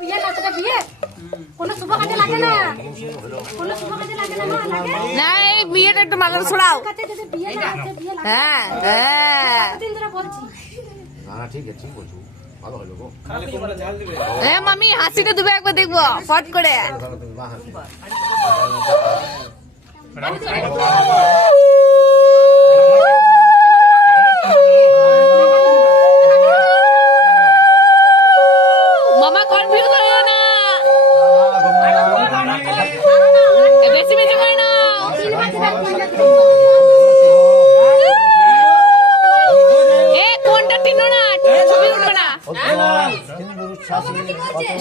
বিয়ে না সেটা বিয়ে কোনো শুভ কাজে লাগে না, কোনো শুভ কাজে লাগে না মা, লাগে না। এই বিয়েটা একটু মালার ছড়াও। কাছে যদি বিয়ে না আছে বিয়ে লাগে। হ্যাঁ হ্যাঁ কতদিন ধরে বলছি। না না ঠিক আছে, ঠিক বলছো, ভালো হলো গো। এ মামি হাসিটা দেবে একবার দেখবো ফট করে। তাহলে তুমি মা হাসি। মামা কনফিউজ হয়ে না, বেশি বেশি করে না। এ কোনটা টেনো না, ছবি উঠবে না।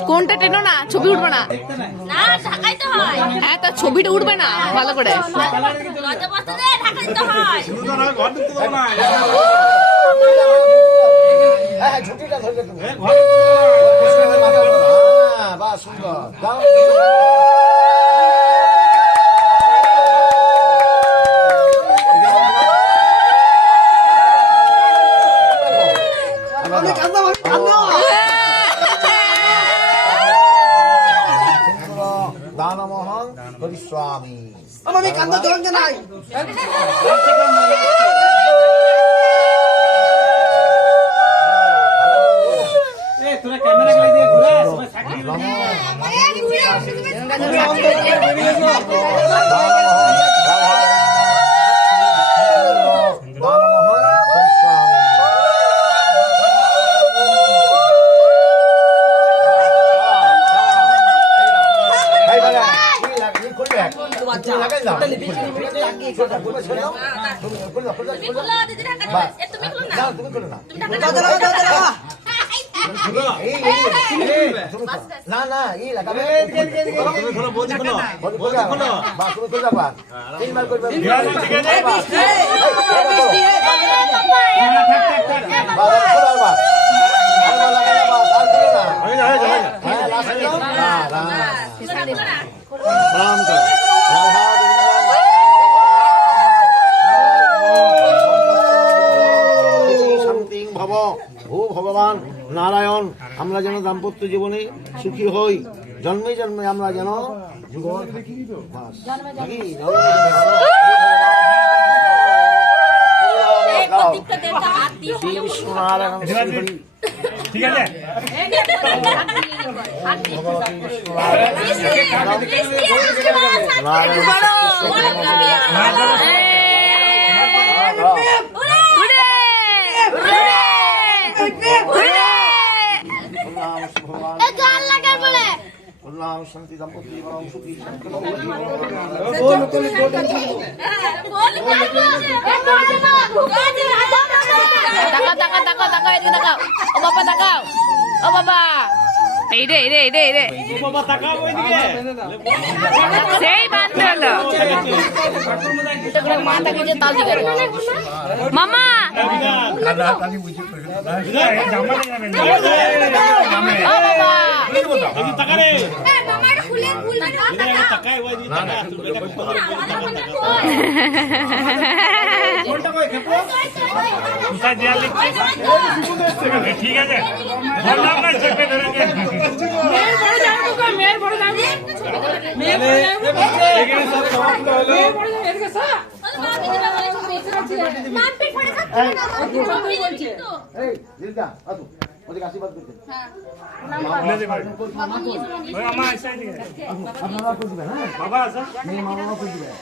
কোনটা টেনো না, ছবি উঠবে না। না ঢাকাইতে হয়। হ্যাঁ তা ছবিটা উঠবে না ভালো করে। লজ্জা পাচ্ছে রে, ঢাকাইতে হয়। হ্যাঁ ঝুঁটিটা ধরলে তুমি। বাহ সুন্দর, দাও। দানমোহন হরিস্বামী। আমি কান্দা জল জানাই। তোরা ক্যামেরা গুলো দিয়ে ঘুরে সবাই সাক্ষী দিদি ঢাকাইতে হয়। এ তুমি খুলো না। তুমি করো না। তুমি ঢাকাইতে হয়। না না এই লাগাবে তুমি খোলো বৌদি খোলো বৌদি খোলো বা তুমি করে যাবা তিনবার করবে ভূ ভগবান নারায়ণ আমরা যেন দাম্পত্য জীবনে সুখী হই, জন্মে জন্মে আমরা যেন যুগল থাকি। বিষ্ণুনারায়ণ ঠিক আছে শান্তি দাম্পত্য সুখী তাকাও তাকাও তাকাও তাকাও এদিকে তাকাও। ও বাবা তাকাও, ও বাবা এই রে এই রে এই রে এই রে বাবা তাকাও ওইদিকে সেই বানতে হলো মা তাকে যে তাল দিকে মামা ও বাবা টাকা রে মামার খুলে ভুল না। টাকায় ওইদিকে টাকা তুমি এটা কোনটা কই খেপো? কোথায় দেয়া লিখছে ঠিক আছে বললাম না চেপে ধরেছে মেয়ের বড় যাবো গো, মেয়ের বড় যাবো, মেয়ের বড় যাবো, এখানে সব সমাপ্ত হলো মেয়ের বড় যাবো এদিকে সা মারপিট করে খাচ্ছে না। এই দিলদা আসো ওদিকে আশীর্বাদ করতে ওই আমার এসে দিকে আপনারা করে দিবেন। হ্যাঁ বাবা আছে মেয়ে মামা করে দিবেন।